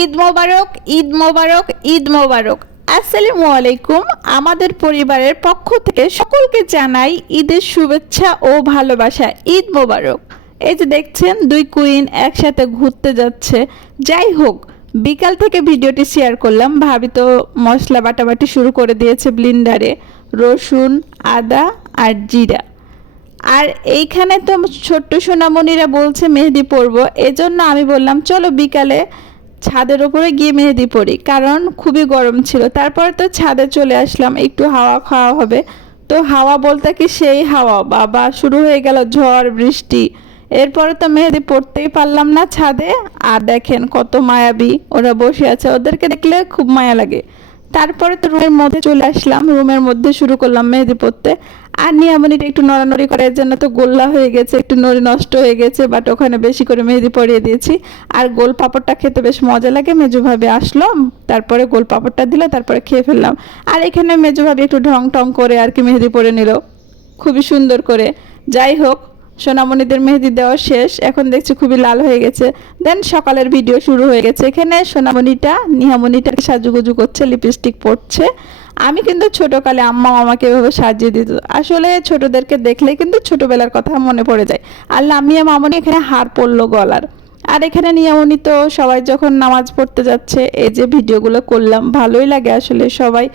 ঈদ মোবারক ঈদ মোবারক ঈদ মোবারক। আসসালামু আলাইকুম। আমাদের পরিবারের পক্ষ থেকে সকলকে জানাই ঈদের শুভেচ্ছা ও ভালোবাসা। ঈদ মোবারক। এই যে দেখছেন, দুই কুইন একসাথে ঘুরতে যাচ্ছে। যাই হোক, বিকাল থেকে ভিডিওটি শেয়ার করলাম। ভাবি তো মশলা বাটাবাটি শুরু করে দিয়েছে ব্লিন্ডারে। রসুন, আদা আর জিরা। আর এইখানে তো ছোট্ট সোনামণিরা বলছে মেহেদি পরবো। এজন্য আমি বললাম, চলো বিকালে ছাদের উপরে গিয়ে মেহেদি পরি, কারণ খুবই গরম ছিল। তারপর তো ছাদে চলে আসলাম, একটু হাওয়া খাওয়া হবে। তো হাওয়া বলতে কি সেই হাওয়া? বাবা, শুরু হয়ে গেল ঝড়, বৃষ্টি। এরপরে তো মেহেদি পড়তেই পারলাম না ছাদে। আর দেখেন কত মায়াবী, ওরা বসে আছে। ওদেরকে দেখলে খুব মায়া লাগে। তারপরে তো রুমের মধ্যে চলে আসলাম। রুমের মধ্যে শুরু করলাম মেহেদি পড়তে আর নিয়ে নিয়ামনিটা একটু নড়ানড়ি করার জন্য তো গোল্লা হয়ে গেছে, একটু নড়ি নষ্ট হয়ে গেছে বাট ওখানে বেশি করে মেহেদি পরিয়ে দিয়েছি। আর গোল পাপড়টা খেতে বেশ মজা লাগে মেজুভাবে আসলো, তারপরে গোল পাপড়টা দিল, তারপরে খেয়ে ফেললাম। আর এখানে মেজুভাবে একটু ঢং টং করে আর কি মেহেদি পরে নিল। খুবই সুন্দর করে। যাই হোক সোনামণিদের মেহেদি দেওয়া শেষ। এখন দেখছি খুবই লাল হয়ে গেছে। দেন সকালের ভিডিও শুরু হয়ে গেছে। এখানে সোনামণিটা নিহামণিটাকে সাজুগুজু করছে লিপস্টিক পরছে। আমি কিন্তু ছোটকালে আম্মা আমাকে এভাবে সাজিয়ে দিত। আসলে ছোটদেরকে দেখলে কিন্তু ছোটবেলার কথা মনে পড়ে যায়। আর লামিয়া মামনি এখানে হার পড়ল গলার। আর এখানে নিয়মনি তো সবাই যখন নামাজ পড়তে যাচ্ছে, এই যে ভিডিওগুলো করলাম, ভালোই লাগে আসলে সবাই।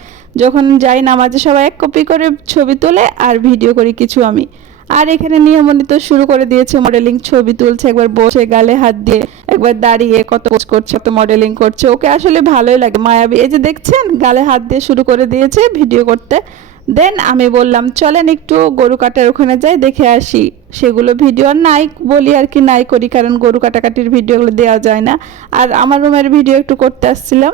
যখন যাই নামাজে সবাই এক কপি করে ছবি তোলে আর ভিডিও করি কিছু আমি। আর এখানে নিয়মনিত শুরু করে দিয়েছে মডেলিং ছবি তুলছে, একবার বসে গালে হাত দিয়ে, একবার দাঁড়িয়ে কত পোজ করছে, কত মডেলিং করছে। ওকে আসলে ভালোই লাগে, মায়াবী। এই যে দেখছেন, গালে হাত দিয়ে শুরু করে দিয়েছে ভিডিও করতে। দেন আমি বললাম, চলেন একটু গরু কাটার ওখানে যাই, দেখে আসি। সেগুলো ভিডিও আর নাই বলি আর কি নাই করি, কারণ গরু কাটাকাটির ভিডিওগুলো দেওয়া যায় না। আর আমার রুমের ভিডিও একটু করতে আসছিলাম।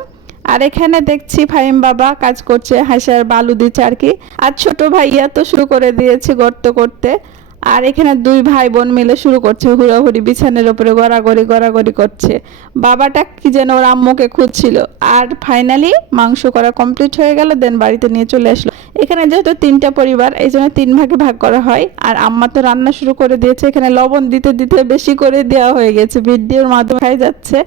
আর এখানে দেখছি ফাহিম বাবা কাজ করছে হাঁসার বালু দিচ্ছে আর কি। আর ছোট ভাইয়া তো শুরু করে দিয়েছে গর্ত করতে। আর এখানে দুই ভাই বোন মিলে শুরু করছে হুড়াহুড়ি, বিছানের ওপরে গড়াগড়ি গড়াগড়ি করছে। বাবাটা কি যেন ওর আম্মুকে খুঁজছিল। আর ফাইনালি মাংস করা কমপ্লিট হয়ে গেল দেন বাড়িতে নিয়ে চলে আসলো। এখানে যেহেতু তিনটা পরিবার, এই জন্য তিন ভাগে ভাগ করা হয়। আর আম্মা তো রান্না শুরু করে দিয়েছে, এখানে লবণ দিতে দিতে বেশি করে দেওয়া হয়ে গেছে, ভিডিওর মাধ্যমে খাই যাচ্ছে।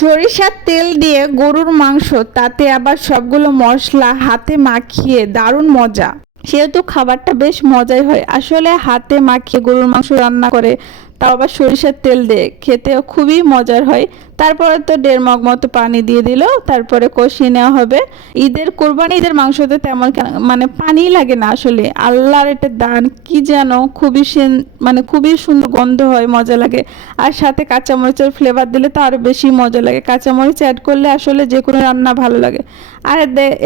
সরিষার তেল দিয়ে গরুর মাংস, তাতে আবার সবগুলো মশলা হাতে মাখিয়ে, দারুণ মজা। সেহেতু খাবারটা বেশ মজাই হয়। আসলে হাতে মাখিয়ে গরুর মাংস রান্না করে তাও আবার সরিষার তেল দিয়ে খেতেও খুবই মজার হয়। তারপরে তো দেড় মগ মতো পানি দিয়ে দিল তারপরে কষিয়ে নেওয়া হবে। ঈদের কোরবানি, ঈদের মাংসতে তেমন মানে পানি লাগে না আসলে। আল্লাহর এটা দান, কি যেন খুবই মানে খুবই সুন্দর গন্ধ হয়, মজা লাগে। আর সাথে কাঁচামরিচের ফ্লেভার দিলে তো আরও বেশি মজা লাগে। কাঁচামরিচ অ্যাড করলে আসলে যে কোনো রান্না ভালো লাগে। আর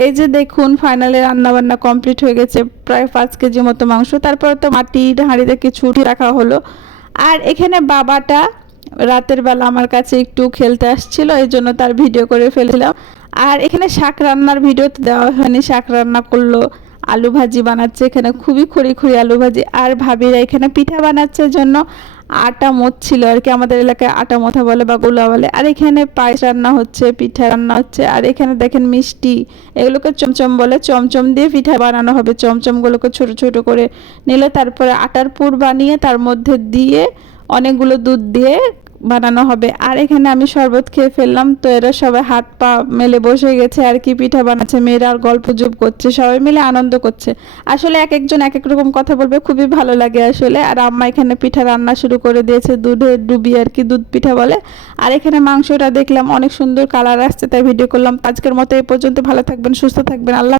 এই যে দেখুন ফাইনালি রান্না বান্না কমপ্লিট হয়ে গেছে, প্রায় পাঁচ কেজি মতো মাংস। তারপরে তো মাটির হাঁড়িতে কিছু রাখা হলো। আর এখানে বাবাটা রাতের বেলা আমার কাছে একটু খেলতে আসছিল, এই জন্য তার ভিডিও করে ফেলেছিলাম। আর এখানে শাক রান্নার ভিডিও তো দেওয়া হয়নি, শাক রান্না করল আলু ভাজি বানাচ্ছে, এখানে খুবই খড়ি খড়ি আলু ভাজি। আর ভাবিরা এখানে পিঠা বানাচ্ছে জন্য আটা মোত মথছিল আর কি, আমাদের এলাকায় আটা মথা বলে বা গোলা বলে। আর এখানে পায়েস রান্না হচ্ছে, পিঠা রান্না হচ্ছে। আর এখানে দেখেন মিষ্টি, এগুলোকে চমচম বলে, চমচম দিয়ে পিঠা বানানো হবে। চমচমগুলোকে ছোট ছোট করে নিলে তারপরে আটার পুর বানিয়ে তার মধ্যে দিয়ে অনেকগুলো দুধ দিয়ে বানানো হবে। আর এখানে আমি শরবত খেয়ে ফেললাম, তো এরা সবাই হাত পা মেলে বসে গেছে আর কি পিঠা বানাচ্ছে। মেয়েরা আর গল্প জুপ করছে, সবাই মিলে আনন্দ করছে। আসলে এক একজন এক এক রকম কথা বলবে, খুবই ভালো লাগে আসলে। আর আম্মা এখানে পিঠা রান্না শুরু করে দিয়েছে দুধে ডুবি আর কি দুধ পিঠা বলে। আর এখানে মাংসটা দেখলাম, অনেক সুন্দর কালার আসছে, তাই ভিডিও করলাম। আজকের মতো এই পর্যন্ত, ভালো থাকবেন, সুস্থ থাকবেন, আল্লাহ